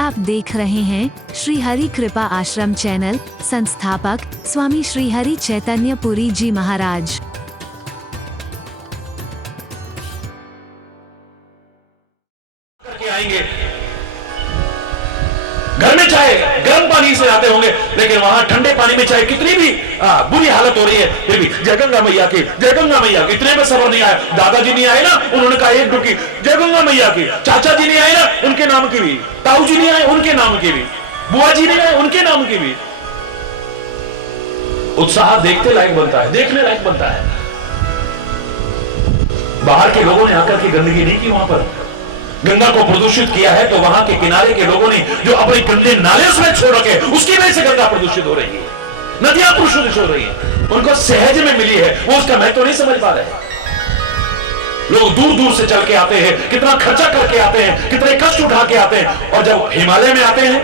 आप देख रहे हैं श्री हरि कृपा आश्रम चैनल। संस्थापक स्वामी श्री हरि चैतन्य पुरी जी महाराज। करके आएंगे, घर में चाहे गर्म पानी से आते होंगे, लेकिन वहां ठंडे पानी में चाहे कितनी भी बुरी हालत हो रही है, फिर भी जय गंगा मैया की, जय गंगा मैया की। इतने में सबर नहीं आया। दादाजी नहीं आए ना, उन्होंने कहा एक डुबकी जय गंगा मैया की। चाचा जी नहीं आए ना, उनके नाम की भी। ताऊ जी नहीं आए, उनके नाम की भी। बुआ जी नहीं आए, उनके नाम की भी। उत्साह देखते लायक बनता है, देखने लायक बनता है। बाहर के लोगों ने आकर के गंदगी नहीं की, वहां पर गंगा को प्रदूषित किया है, तो वहां के किनारे के लोगों ने जो अपने गंदे नाले उसमें छोड़ रखे, उसकी वजह से गंगा प्रदूषित हो रही है, नदियां प्रदूषित हो रही हैं। उनको सहज में मिली है, वो उसका महत्व नहीं समझ पा रहे। लोग दूर दूर से चल के आते हैं, कितना खर्चा करके आते हैं, कितने कष्ट उठा के आते हैं, और जब हिमालय में आते हैं,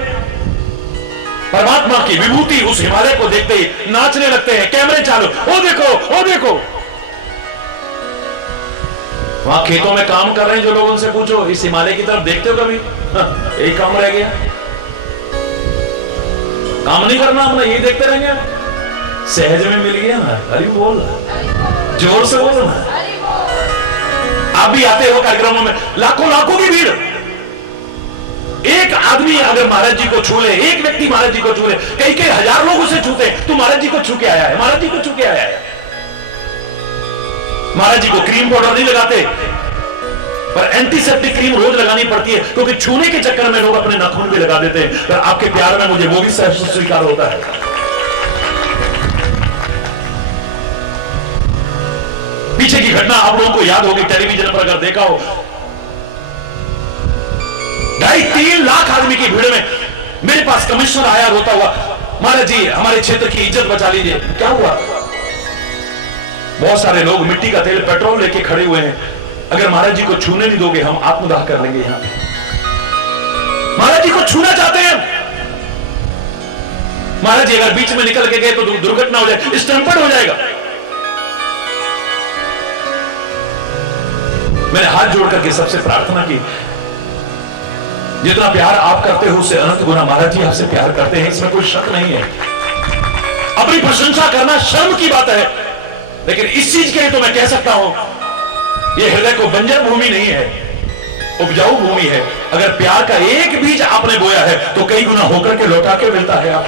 परमात्मा की विभूति उस हिमालय को देखते ही नाचने लगते हैं। कैमरे चालू, ओ देखो, ओ देखो। वहां खेतों में काम कर रहे हैं जो लोग, उनसे पूछो इस हिमालय की तरफ देखते हो कभी? एक काम रह गया, काम नहीं करना अपना, यही देखते रहेंगे। सहज में मिल गया ना, हरि बोल, जोर से बोलो ना। आप भी आते हो कार्यक्रमों में, लाखों लाखों की भीड़। एक आदमी अगर महाराज जी को छू ले, एक व्यक्ति महाराज जी को छू ले, कई कई हजार लोग उसे छूते, तो महाराज जी को छू के आया है, महाराज जी को छू के आया है। महाराज जी को क्रीम पाउडर नहीं लगाते, पर एंटीसेप्टिक क्रीम रोज लगानी पड़ती है, क्योंकि छूने के चक्कर में लोग अपने नाखून भी लगा देते हैं। पर आपके प्यार में मुझे वो भी स्वीकार होता है। पीछे की घटना आप लोगों को याद होगी, टेलीविजन पर अगर देखा हो, 2.5-3 लाख आदमी की भीड़ में मेरे पास कमिश्नर आया रोता हुआ, महाराज जी हमारे क्षेत्र की इज्जत बचा लीजिए। क्या हुआ? बहुत सारे लोग मिट्टी का तेल, पेट्रोल लेके खड़े हुए हैं, अगर महाराज जी को छूने नहीं दोगे हम आत्मदाह कर लेंगे। यहां महाराज जी को छूना चाहते हैं, महाराज जी अगर बीच में निकल के गए तो दुर्घटना हो जाए, स्टम्पेड हो जाएगा। मैंने हाथ जोड़ करके सबसे प्रार्थना की, जितना प्यार आप करते हो उससे अनंत गुना महाराज जी आपसे प्यार करते हैं, इसमें कोई शक नहीं है। अपनी प्रशंसा करना शर्म की बात है, लेकिन इस चीज के लिए तो मैं कह सकता हूं, यह हृदय को बंजर भूमि नहीं है, उपजाऊ भूमि है। अगर प्यार का एक बीज आपने बोया है तो कई गुना होकर के लौटा के मिलता है। आप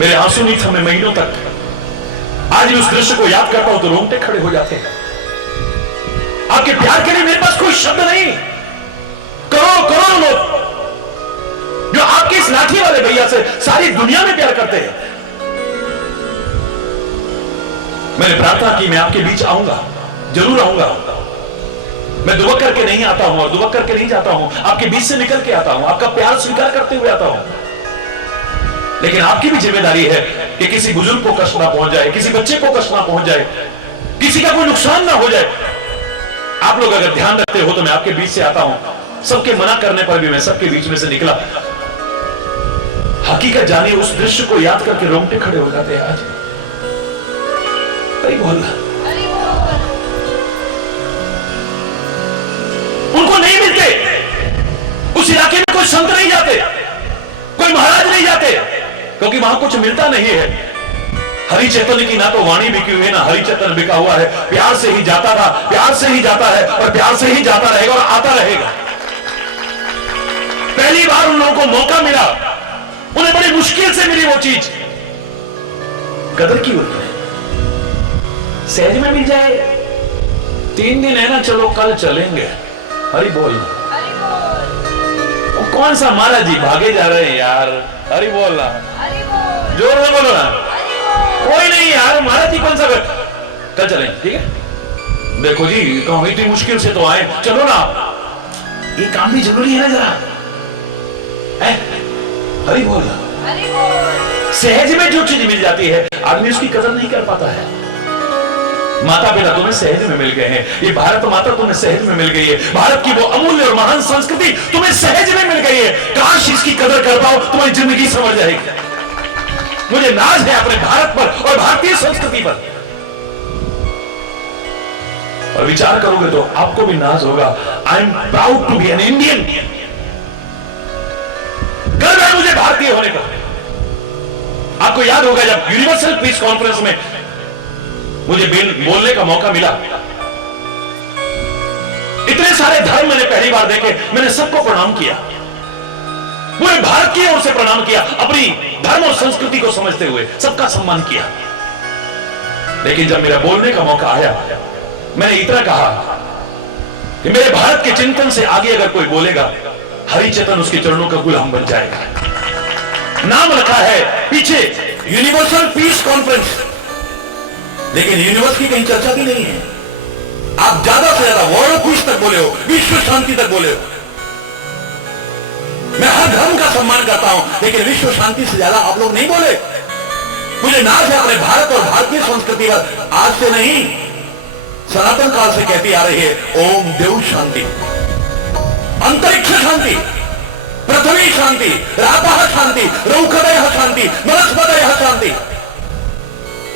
मेरे आंसू नहीं थमे महीनों तक, आज भी उस दृश्य को याद करता हूं तो रोंगटे खड़े हो जाते हैं। आपके प्यार के लिए मेरे पास कोई शब्द नहीं। करोड़ों करोड़ों लोग जो आपके इस लाठी वाले भैया से सारी दुनिया में प्यार करते हैं। मैंने प्रार्थना की, मैं आपके बीच आऊंगा, जरूर आऊंगा। मैं दुबक करके नहीं आता हूं और दुबक करके नहीं जाता हूं, आपके बीच से निकल के आता हूं, आपका प्यार स्वीकार करते हुए आता हूं। लेकिन आपकी भी जिम्मेदारी है कि किसी बुजुर्ग को कष्ट ना पहुंच जाए, किसी बच्चे को कष्ट ना पहुंच जाए, किसी का कोई नुकसान ना हो जाए। आप लोग अगर ध्यान रखते हो तो मैं आपके बीच से आता हूं। सबके मना करने पर भी मैं सबके बीच में से निकला। हकीकत जानिए, उस दृश्य को याद करके रोंगटे खड़े हो जाते हैं। आज उनको नहीं मिलते, उस इलाके में कोई संत नहीं जाते, कोई महाराज नहीं जाते, क्योंकि वहां कुछ मिलता नहीं है। हरि चैतन्य की ना तो वाणी बिकी हुई है, ना हरि चैतन्य बिका हुआ है। प्यार से ही जाता था, प्यार से ही जाता है, और प्यार से ही जाता रहेगा और आता रहेगा। पहली बार उन लोगों को मौका मिला, उन्हें बड़ी मुश्किल से मिली वो चीज, कदर की होती है। सहज में मिल जाए, 3 दिन है ना, चलो कल चलेंगे, हरि बोल। कौन सा महाराज जी भागे जा रहे हैं यार, हरि बोल ना, जोर से बोलो ना। कोई नहीं यार, महाराज जी कौन सा कल चलेंगे, ठीक है। देखो जी हम इतनी मुश्किल से तो आए, चलो ना, ये काम भी जरूरी है ना जरा, हरि बोल। सहज में जो चीज मिल जाती है आदमी उसकी कदर नहीं कर पाता है। माता पिता तुम्हें सहज में मिल गए हैं, ये भारत माता तुम्हें सहज में मिल गई है, भारत की वो अमूल्य और महान संस्कृति तुम्हें सहज में मिल गई है। काश इसकी कदर कर पाओ, तुम्हारी जिंदगी समझ जाएगी। मुझे नाज है अपने भारत पर और भारतीय संस्कृति पर। और विचार करोगे तो आपको भी नाज होगा। I am proud to be an Indian. गर्व है मुझे भारतीय होने का। आपको याद होगा जब यूनिवर्सल पीस कॉन्फ्रेंस में मुझे बोलने का मौका मिला, इतने सारे धर्म मैंने पहली बार देखे, मैंने सबको प्रणाम किया, पूरे भारत की ओर से प्रणाम किया, अपनी धर्म और संस्कृति को समझते हुए सबका सम्मान किया। लेकिन जब मेरा बोलने का मौका आया, मैंने इतना कहा कि मेरे भारत के चिंतन से आगे अगर कोई बोलेगा, हरिचेतन उसके चरणों का गुलाम बन जाएगा। नाम रखा है पीछे यूनिवर्सल पीस कॉन्फ्रेंस, लेकिन यूनिवर्स की कहीं चर्चा भी नहीं है। आप ज्यादा से ज्यादा वर्ल्ड पीस तक बोले हो, विश्व शांति तक बोले हो। मैं हर धर्म का सम्मान करता हूं, लेकिन विश्व शांति से ज्यादा आप लोग नहीं बोले। मुझे नाज है अपने भारत और भारतीय संस्कृति पर। आज से नहीं, सनातन काल से कहती आ रही है, ओम देव शांति, अंतरिक्ष शांति, पृथ्वी शांति, रातः शांति, रौखदय शांति, वनस्पतय शांति।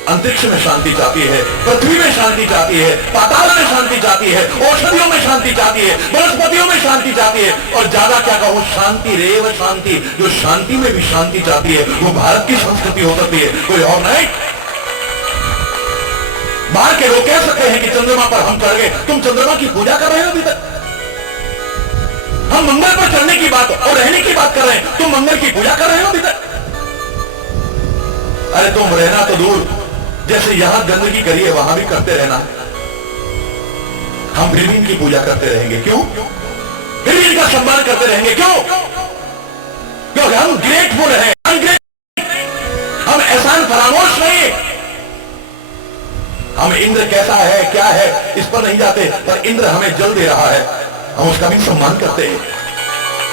अंतरिक्ष में शांति चाहती है, पृथ्वी में शांति चाहती है, पाताल में शांति चाहती है, औषधियों में शांति चाहती है, वनस्पतियों में शांति चाहती है, और ज्यादा क्या कहूं, शांति रेव शांति। जो शांति में भी शांति चाहती है वो भारत की संस्कृति हो सकती है, कोई और नहीं। बाहर के लोग कह सकते हैं कि चंद्रमा पर हम चढ़ गए, तुम चंद्रमा की पूजा कर रहे हो अभी तक। हम मंगल पर चढ़ने की बात और रहने की बात कर रहे हैं, तुम मंगल की पूजा कर रहे हो अभी तक। अरे तुम रहना तो दूर, जैसे यहां गंदगी करी है वहां भी करते रहना। हम फिर भी इनकी पूजा करते रहेंगे, क्यों? फिर भी इनका सम्मान करते रहेंगे, क्यों? क्योंकि हम ग्रेटफुल हैं, हम एहसान फरामोश नहीं। हम इंद्र कैसा है क्या है इस पर नहीं जाते, पर इंद्र हमें जल दे रहा है, हम उसका भी सम्मान करते हैं।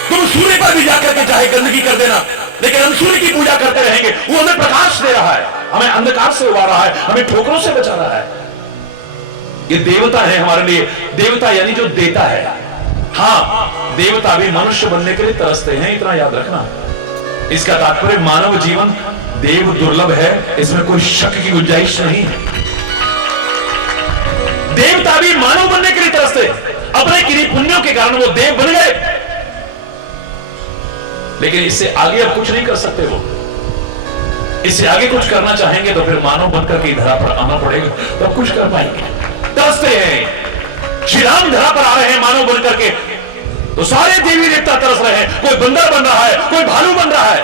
तुम सूर्य पर भी जाकर के चाहे गंदगी कर देना, लेकिन हम सूर्य की पूजा करते रहेंगे। वो हमें प्रकाश दे रहा है, हमें अंधकार से उबार रहा है, हमें ठोकरों से बचा रहा है। ये देवता है हमारे लिए। देवता यानी जो देता है। हाँ, देवता भी मनुष्य बनने के लिए तरसते हैं, इतना याद रखना। इसका तात्पर्य मानव जीवन देव दुर्लभ है, इसमें कोई शक की गुंजाइश नहीं है। देवता भी मानव बनने के लिए तरसते, अपने किन्हीं पुण्यों के कारण वो देव बन गए, लेकिन इससे आगे अब कुछ नहीं कर सकते। वो इससे आगे कुछ करना चाहेंगे तो फिर मानव बनकर के धरा पर आना पड़ेगा, तो कुछ कर पाएंगे। तरसते हैं, श्री राम धरा पर आ रहे हैं मानव बनकर के, तो सारे देवी देवता तरस रहे हैं। कोई बंदर बन रहा है, कोई भालू बन रहा है,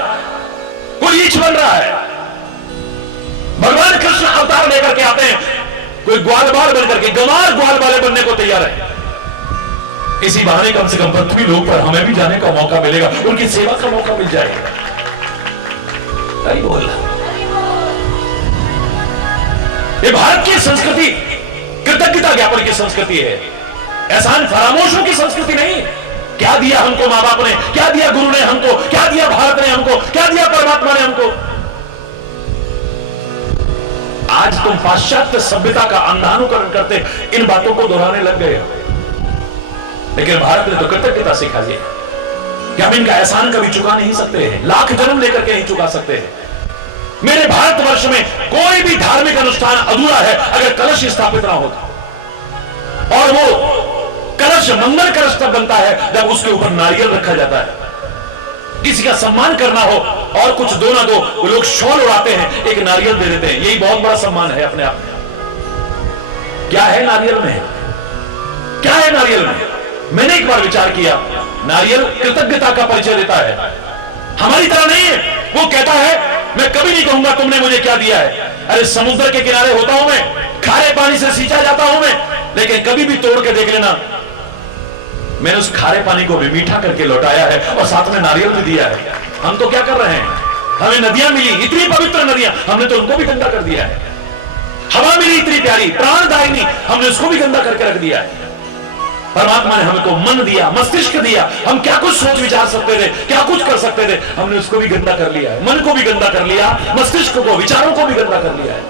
कोई रीछ बन रहा है। भगवान कृष्ण अवतार लेकर के आते हैं, कोई ग्वालबाल बनकर के, गंवार ग्वाल वाले बनने को तैयार है। इसी बहाने कम से कम पृथ्वी लोक पर हमें भी जाने का मौका मिलेगा, उनकी सेवा का मौका मिल जाएगा। हरि बोल। ये भारत की संस्कृति कृतज्ञता ज्ञापन की संस्कृति है, एहसान फरामोशों की संस्कृति नहीं। क्या दिया हमको मां बाप ने, क्या दिया गुरु ने हमको, क्या दिया भारत ने हमको, क्या दिया परमात्मा ने हमको। आज तुम पाश्चात्य सभ्यता का अंधानुकरण करते इन बातों को दोहराने लग गए, लेकिन भारत ने तो कृतज्ञता सिखा दी कि हम इनका एहसान कभी चुका नहीं सकते हैं, लाख जन्म लेकर के नहीं चुका सकते हैं। मेरे भारतवर्ष में कोई भी धार्मिक अनुष्ठान अधूरा है अगर कलश स्थापित ना हो, और वो कलश मंगल कलश तब बनता है जब उसके ऊपर नारियल रखा जाता है। किसी का सम्मान करना हो और कुछ दो ना दो, वो लोग शॉल उड़ाते हैं, एक नारियल दे देते हैं, यही बहुत बड़ा सम्मान है अपने आप में। क्या है नारियल में, क्या है नारियल में? मैंने एक बार विचार किया, नारियल कृतज्ञता का परिचय देता है, हमारी तरह नहीं है। वो कहता है मैं कभी नहीं कहूंगा तुमने मुझे क्या दिया है। अरे समुद्र के किनारे होता हूं मैं, खारे पानी से सींचा जाता हूं मैं, लेकिन कभी भी तोड़ के देख लेना, मैंने उस खारे पानी को भी मीठा करके लौटाया है और साथ में नारियल भी दिया है। हम तो क्या कर रहे हैं, हमें नदियां मिली, इतनी पवित्र नदियां, हमने तो उनको भी गंदा कर दिया है। हवा मिली इतनी प्यारी प्राणदायिनी, हमने उसको भी गंदा करके रख दिया है। परमात्मा ने हमको मन दिया, मस्तिष्क दिया, हम क्या कुछ सोच विचार सकते थे, क्या कुछ कर सकते थे, हमने उसको भी गंदा कर लिया है। मन को भी गंदा कर लिया, मस्तिष्क को, विचारों को भी गंदा कर लिया है।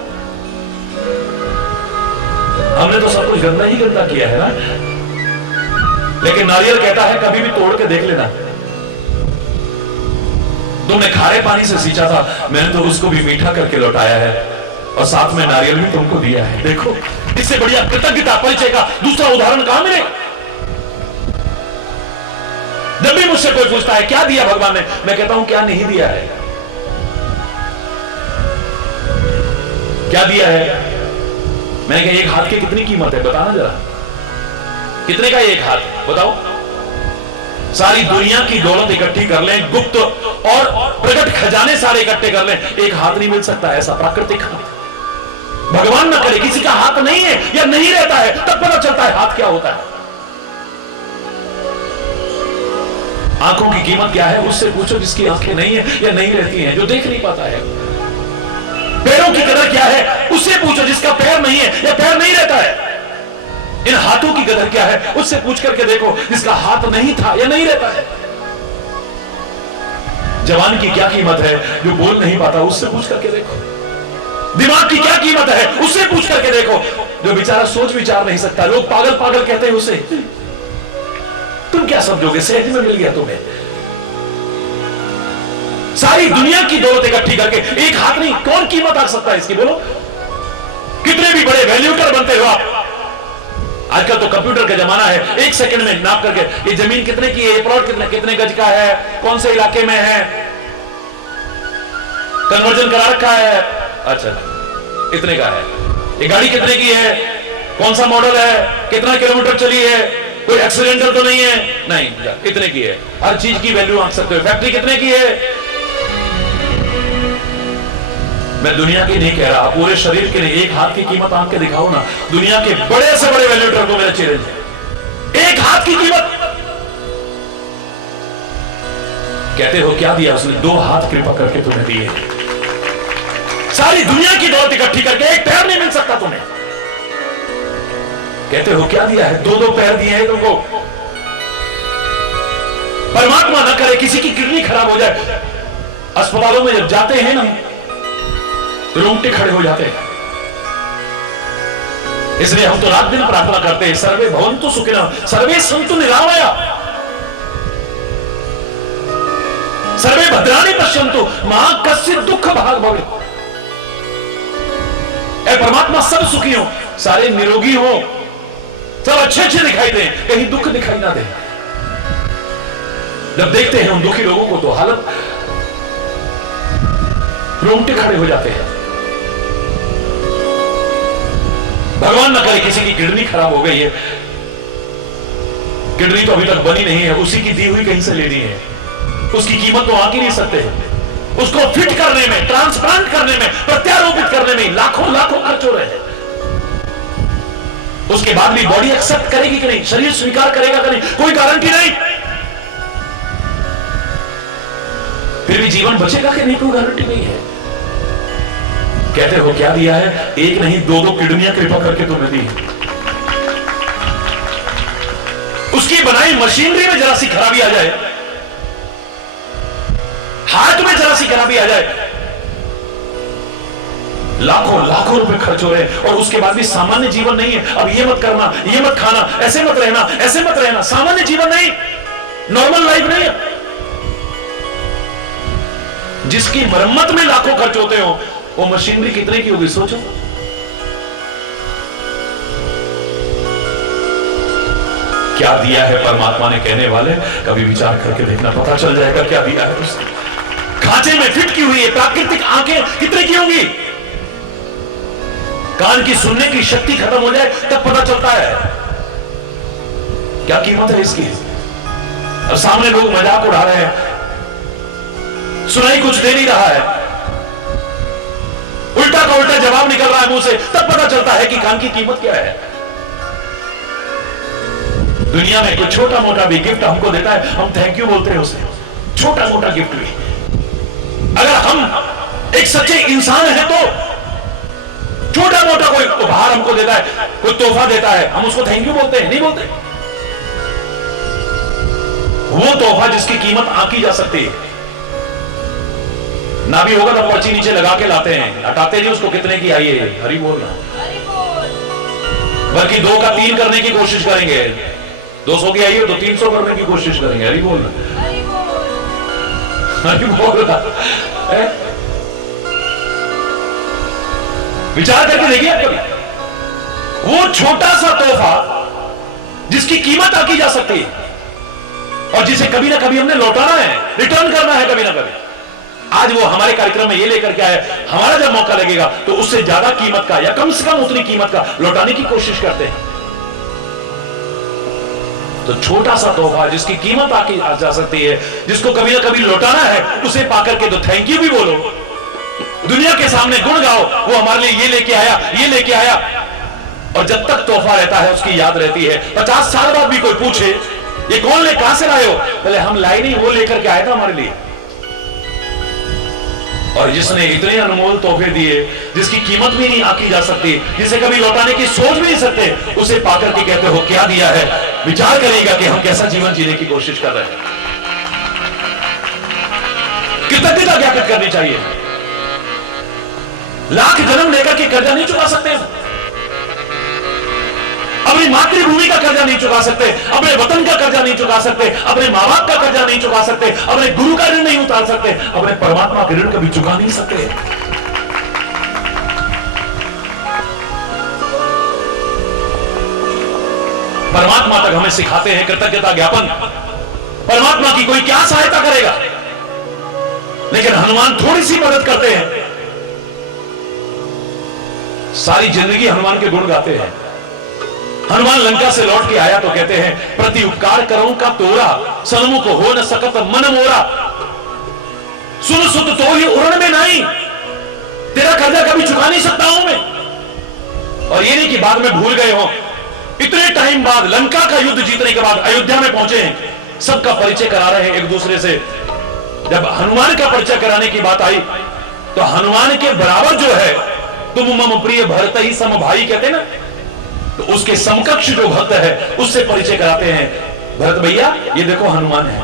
हमने तो सब कुछ गंदा ही गंदा किया है ना। लेकिन नारियल कहता है कभी भी तोड़ के देख लेना, तुमने खारे पानी से सींचा था, मैंने तो उसको भी मीठा करके लौटाया है और साथ में नारियल भी तुमको दिया है। देखो इससे बढ़िया कृतज्ञता परिचय का दूसरा उदाहरण कहां मिले? जब भी मुझसे कोई पूछता है क्या दिया भगवान ने, मैं कहता हूं क्या नहीं दिया है। क्या दिया है? मैंने कहा एक हाथ की कितनी कीमत है बताना जरा, कितने का एक हाथ बताओ? सारी दुनिया की दौलत इकट्ठी कर लें, गुप्त और प्रकट खजाने सारे इकट्ठे कर लें, एक हाथ नहीं मिल सकता ऐसा प्राकृतिक हाथ। भगवान न करे किसी का हाथ नहीं है या नहीं रहता है, तब पता चलता है हाथ क्या होता है। आंखों की कीमत क्या है उससे पूछो जिसकी आंखें नहीं है या नहीं रहती हैं, जो देख नहीं पाता है। पैरों की कदर क्या है उससे पूछो जिसका पैर नहीं है या पैर नहीं रहता है। इन हाथों की कदर क्या है उससे पूछ करके देखो जिसका हाथ नहीं था या नहीं रहता है। जवान की क्या कीमत है जो बोल नहीं पाता, उससे पूछ करके देखो। दिमाग की क्या कीमत है उससे पूछ करके देखो, जो बेचारा सोच विचार नहीं सकता। लोग पागल पागल कहते हैं उसे, तुम क्या समझोगे, सहज में मिल गया तुम्हें। सारी दुनिया की दौलत इकट्ठी करके एक हाथ नहीं, कौन कीमत आ सकता है इसकी बोलो? कितने भी बड़े वैल्यूटर बनते हो आप, आजकल तो कंप्यूटर का जमाना है, एक सेकंड में नाप करके ये जमीन कितने की है, ये प्लॉट कितने गज का है, कौन से इलाके में है, कन्वर्जन करा रखा है, अच्छा इतने का है। ये गाड़ी कितने की है, कौन सा मॉडल है, कितना किलोमीटर चली है, कोई एक्सीडेंटल तो नहीं है, नहीं इतने की है। हर चीज की वैल्यू आंक सकते हो। फैक्ट्री कितने की है, मैं दुनिया की नहीं कह रहा, पूरे शरीर के लिए एक हाथ की कीमत आंक के दिखाओ ना। दुनिया के बड़े से बड़े वैल्यूटर को मेरा चैलेंज, एक हाथ की कीमत। कहते हो क्या दिया उसने, दो हाथ कृपा करके तुम्हें दिए। सारी दुनिया की दौलत इकट्ठी करके एक पैर नहीं मिल सकता तुम्हें। कहते हो क्या दिया है, दो दो पैर दिए हैं तुमको। परमात्मा ना करे किसी की किडनी खराब हो जाए, अस्पतालों में जब जाते हैं ना रोंगटे खड़े हो जाते हैं। इसलिए हम तो रात दिन प्रार्थना करते हैं, सर्वे भवन्तु सुखिनः, सर्वे सन्तु निरामया, सर्वे भद्राणि पश्यन्तु मा कश्चित् दुःख भाग् भवेत्। ऐ परमात्मा सब सुखी हो, सारे निरोगी हो, सब अच्छे अच्छे दिखाई दें, कहीं दुख दिखाई ना दे। जब देखते हैं उन दुखी लोगों को तो हालत रोंगटे खड़े हो जाते हैं। भगवान न करे किसी की किडनी खराब हो गई है, किडनी तो अभी तक बनी नहीं है, उसी की दी हुई कहीं से लेनी है, उसकी कीमत तो आंक ही नहीं सकते। उसको फिट करने में, ट्रांसप्लांट करने में, प्रत्यारोपित करने में लाखों लाखों खर्च हो रहे हैं। उसके बाद भी बॉडी एक्सेप्ट करेगी कि नहीं, शरीर स्वीकार करेगा कि नहीं, कोई गारंटी नहीं। फिर भी जीवन बचेगा कि नहीं, कोई गारंटी नहीं है। कहते हो क्या दिया है, एक नहीं दो दो किडनियां कृपा करके तुम्हें दी। उसकी बनाई मशीनरी में जरा सी खराबी आ जाए, हार्ट में जरा सी खराबी आ जाए, लाखों लाखों रुपए खर्च हो रहे हैं, और उसके बाद भी सामान्य जीवन नहीं है। अब ये मत करना, ये मत खाना, ऐसे मत रहना, ऐसे मत रहना, सामान्य जीवन नहीं, नॉर्मल लाइफ नहीं है। जिसकी मरम्मत में लाखों खर्च होते हो, वो मशीनरी कितने की होगी सोचो। क्या दिया है परमात्मा ने, कहने वाले कभी विचार करके देखना, पता चल जाएगा क्या दिया है उसने। खांचे में फिट की हुई है प्राकृतिक आंखें कितने की होंगी, कान की सुनने की शक्ति खत्म हो जाए तब पता चलता है क्या कीमत है इसकी। और सामने लोग मजाक उड़ा रहे हैं, सुनाई कुछ दे नहीं रहा है, उल्टा का उल्टा जवाब निकल रहा है मुंह से, तब पता चलता है कि कान की कीमत क्या है। दुनिया में कोई छोटा मोटा भी गिफ्ट हमको देता है, हम थैंक यू बोलते हैं उसे, छोटा मोटा गिफ्ट भी। अगर हम एक सच्चे इंसान हैं तो छोटा मोटा कोई उपहार हमको देता है, कोई तोहफा देता है, हम उसको थैंक यू बोलते हैं, नहीं बोलते। वो तोहफा जिसकी कीमत आंकी जा सकती है। ना भी होगा तो पर्ची नीचे लगा के लाते हैं, हटाते नहीं उसको, कितने की आई है, हरी बोलना, बल्कि 2 का 3 करने की कोशिश करेंगे, 200 की आई है तो 300 करने की कोशिश करेंगे, हरी बोलना, हरी बोलना। विचार करके देखिए कभी, वो छोटा सा तोहफा जिसकी कीमत आकी जा सकती है और जिसे कभी ना कभी हमने लौटाना है, रिटर्न करना है कभी ना कभी। आज वो हमारे कार्यक्रम में ये लेकर के आए, हमारा जब मौका लगेगा तो उससे ज्यादा कीमत का या कम से कम उतनी कीमत का लौटाने की कोशिश करते हैं। तो छोटा सा तोहफा जिसकी कीमत आकी जा सकती है, जिसको कभी ना कभी लौटाना है, उसे पाकर के तो थैंक यू भी बोलो, दुनिया के सामने गुण गाओ, वो हमारे लिए ये लेके आया, ये लेके आया। और जब तक तोहफा रहता है उसकी याद रहती है। 50 साल बाद भी कोई पूछे ये कौन ले, कहां से लाए हो, पहले हम लाए नहीं, वो लेकर के आया था हमारे लिए। और जिसने इतने अनमोल तोहफे दिए, जिसकी कीमत भी नहीं आकी जा सकती, जिसे कभी लौटाने की सोच भी नहीं सकते, उसे पाकर के कहते हो क्या दिया है। विचार करेगा कि हम कैसा जीवन जीने की कोशिश कर रहे हैं। कृतज्ञता ज्ञापित करनी चाहिए। लाख जन्म लेकर के कर्जा नहीं चुका सकते, अपनी मातृभूमि का कर्जा नहीं चुका सकते, अपने वतन का कर्जा नहीं चुका सकते, अपने मां बाप का कर्जा नहीं चुका सकते, अपने गुरु का ऋण नहीं उतार सकते, अपने परमात्मा का ऋण कभी चुका नहीं सकते। परमात्मा तक हमें सिखाते हैं कृतज्ञता ज्ञापन। परमात्मा की कोई क्या सहायता करेगा, लेकिन हनुमान थोड़ी सी मदद करते हैं। सारी जिंदगी हनुमान के गुण गाते हैं। हनुमान लंका से लौट के आया तो कहते हैं प्रति उपकार करो का तोरा, सन्मुख हो न सकत मन मोरा, सुन सुत तो ही उरण में नहीं, तेरा कर्जा कभी चुका नहीं सकता हूं मैं। और ये नहीं कि बाद में भूल गए हो, इतने टाइम बाद लंका का युद्ध जीतने के बाद अयोध्या में पहुंचे हैं, सबका परिचय करा रहे हैं एक दूसरे से। जब हनुमान का परिचय कराने की बात आई तो हनुमान के बराबर जो है, तुम मम प्रिय भरत ही सम भाई कहते ना, तो उसके समकक्ष जो भक्त है उससे परिचय कराते हैं। भरत भैया ये देखो हनुमान है,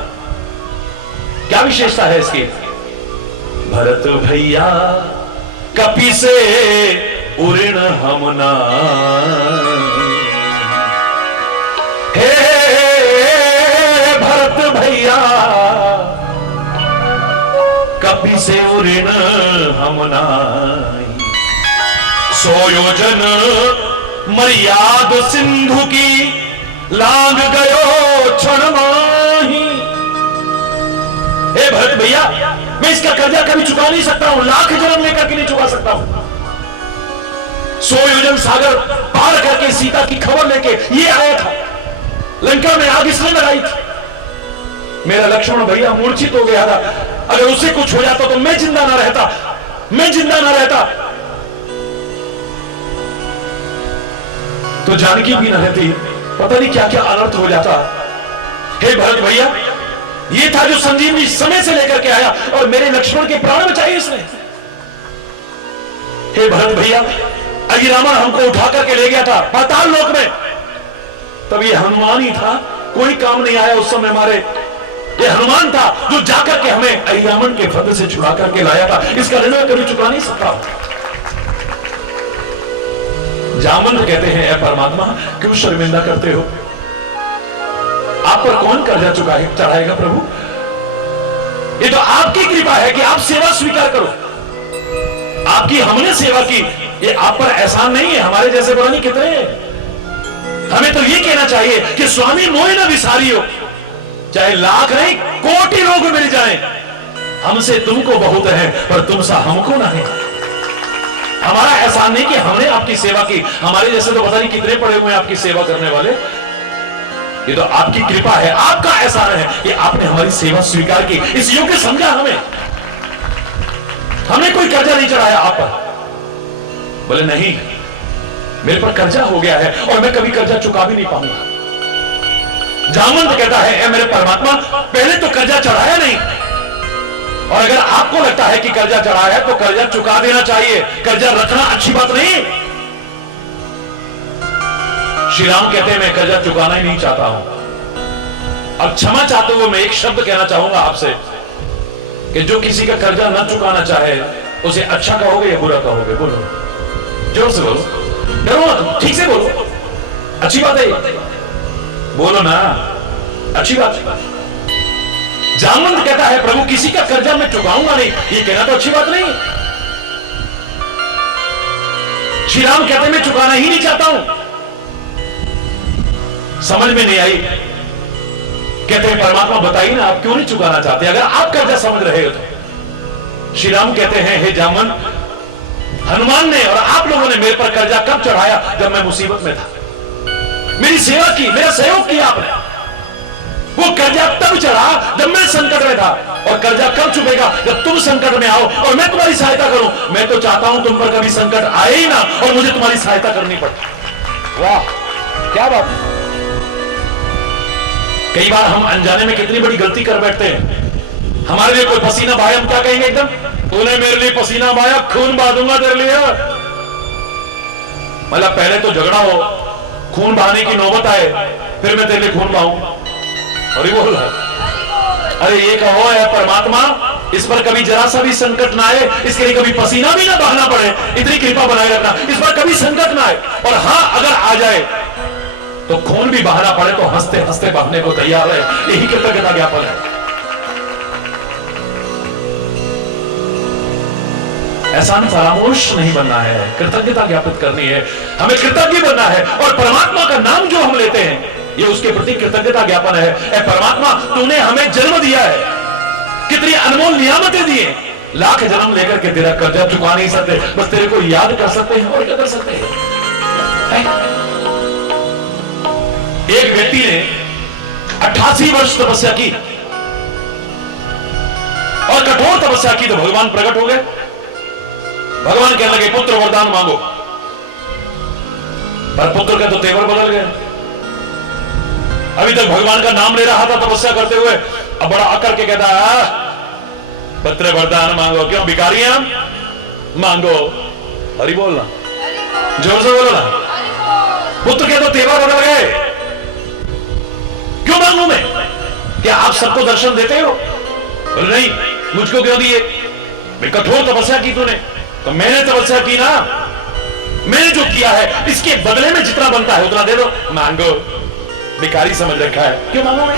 क्या विशेषता है इसकी। भरत भैया कपि से उऋण हमना, हे भरत भैया कपि से उऋण हमना, सोयोजन मर्याद सिंधु की लांग गयो क्षण माही। हे भरत भैया मैं इसका कर्जा कभी चुका नहीं सकता हूं, लाख जन्म लेकर के नहीं चुका सकता हूं। 100 योजन सागर पार करके सीता की खबर लेके ये आया था, लंका में आग इसने लगाई थी। मेरा लक्ष्मण भैया मूर्छित हो गया था, अगर उसे कुछ हो जाता तो मैं जिंदा ना रहता, मैं जिंदा ना रहता तो जानकी भी न रहती, पता नहीं क्या क्या अनर्थ हो जाता। हे भरत भैया ये था जो संजीवनी समय से लेकर के आया और मेरे लक्ष्मण के प्राण बचाए इसने। हे भरत भैया अगिरामण हमको उठा करके ले गया था पाताल लोक में, तब ये हनुमान ही था, कोई काम नहीं आया उस समय हमारे। ये हनुमान था जो जाकर के हमें अगिरामण के फंद से छुड़ा करके लाया था, इसका ऋण कभी चुका नहीं सकता। जामवंत कहते हैं ऐ परमात्मा क्यों शर्मिंदा करते हो, आप पर कौन कर्जा चढ़ाएगा प्रभु, ये तो आपकी कृपा है कि आप सेवा स्वीकार करो। आपकी हमने सेवा की, ये आप पर एहसान नहीं है, हमारे जैसे पता नहीं कितने हैं। हमें तो ये कहना चाहिए कि स्वामी मोहि न विसारियो, चाहे लाख नहीं कोटि लोग मिल जाएं, हमसे तुमको बहुत है पर तुमसा हमको ना है। हमारा एहसान नहीं कि हमने आपकी सेवा की, हमारे जैसे तो पता नहीं कितने पड़े हुए हैं आपकी सेवा करने वाले। ये तो आपकी कृपा है, आपका एहसान है कि आपने हमारी सेवा स्वीकार की, इस योग्य समझा हमें। हमने कोई कर्जा नहीं चढ़ाया आप पर। बोले नहीं मेरे पर कर्जा हो गया है और मैं कभी कर्जा चुका भी नहीं पाऊंगा। जामवंत कहता है ऐ मेरे परमात्मा पहले तो कर्जा चढ़ाया नहीं, और अगर आपको लगता है कि कर्जा चढ़ाया है तो कर्जा चुका देना चाहिए, कर्जा रखना अच्छी बात नहीं। श्री राम कहते हैं मैं कर्जा चुकाना ही नहीं चाहता हूं। अब क्षमा चाहते हुए मैं एक शब्द कहना चाहूंगा आपसे कि जो किसी का कर्जा न चुकाना चाहे उसे अच्छा कहोगे या बुरा कहोगे, बोलो जोर से बोलो, डरो मत, ठीक से बोलो, अच्छी बात है बोलो ना, अच्छी बात है। जामवंत कहता है प्रभु किसी का कर्जा मैं चुकाऊंगा नहीं, ये कहना तो अच्छी बात नहीं। श्री राम कहते मैं चुकाना ही नहीं चाहता हूं, समझ में नहीं आई। कहते हैं परमात्मा बताइए ना आप क्यों नहीं चुकाना चाहते, अगर आप कर्जा समझ रहे हो तो। श्री राम कहते हैं हे जामन, हनुमान ने और आप लोगों ने मेरे पर कर्जा कब चढ़ाया? जब मैं मुसीबत में था, मेरी सेवा की, मेरा सहयोग किया आपने। वो कर्जा तब चढ़ा जब मैं संकट में था, और कर्जा कब चुकेगा? जब तुम संकट में आओ और मैं तुम्हारी सहायता करूं। मैं तो चाहता हूं तुम पर कभी संकट आए ही ना और मुझे तुम्हारी सहायता करनी पड़े। वाह क्या बात है। कई बार हम अनजाने में कितनी बड़ी गलती कर बैठते हैं। हमारे लिए कोई पसीना बहाया, हम क्या कहेंगे? एकदम तूने मेरे लिए पसीना बहाया, खून बहा दूंगा तेरे लिए। मतलब पहले तो झगड़ा हो, खून बहाने की नौबत आए, फिर मैं तेरे लिए खून बहाऊं। और ये बोल अरे ये कहो है परमात्मा, इस पर कभी जरा सा भी संकट ना आए, इसके लिए कभी पसीना भी ना बहाना पड़े, इतनी कृपा बनाए रखना, इस पर कभी संकट ना आए। और हां अगर आ जाए तो खून भी बहाना पड़े तो हंसते हंसते बहाने को तैयार है। यही कृतज्ञता ज्ञापन है। ऐसा फरामोश नहीं बनना है, कृतज्ञता ज्ञापित करनी है, हमें कृतज्ञ बनना है। और परमात्मा का नाम जो हम लेते हैं ये उसके प्रति कृतज्ञता ज्ञापन है। ऐ परमात्मा तूने हमें जन्म दिया है, कितनी अनमोल नियामतें दी हैं, लाख जन्म लेकर के तेरा कर्जा चुका नहीं सकते, बस तेरे को याद कर सकते हैं। और क्या कर सकते हैं? एक व्यक्ति ने 88 वर्ष तपस्या की और कठोर तपस्या की तो भगवान प्रकट हो गए। भगवान कहने लगे पुत्र वरदान मांगो, पर पुत्र के तो तेवर बदल गए। अभी तक भगवान का नाम ले रहा था तपस्या करते हुए, अब बड़ा आकर के कहता है पुत्र वरदान मांगो। क्यों भिखारी हैं हम? मांगो। हरि बोलना, जोर से बोलो ना। पुत्र के तो तेवर बदल गए, क्यों मांगू मैं? क्या आप सबको दर्शन देते हो? बोले नहीं, मुझको क्यों दिए? मैं कठोर तपस्या की तूने, तो मैंने तपस्या की ना, मैंने जो किया है इसके बदले में जितना बनता है उतना दे दो। मांगो, भिखारी समझ रखा है, क्यों मांगो मैं?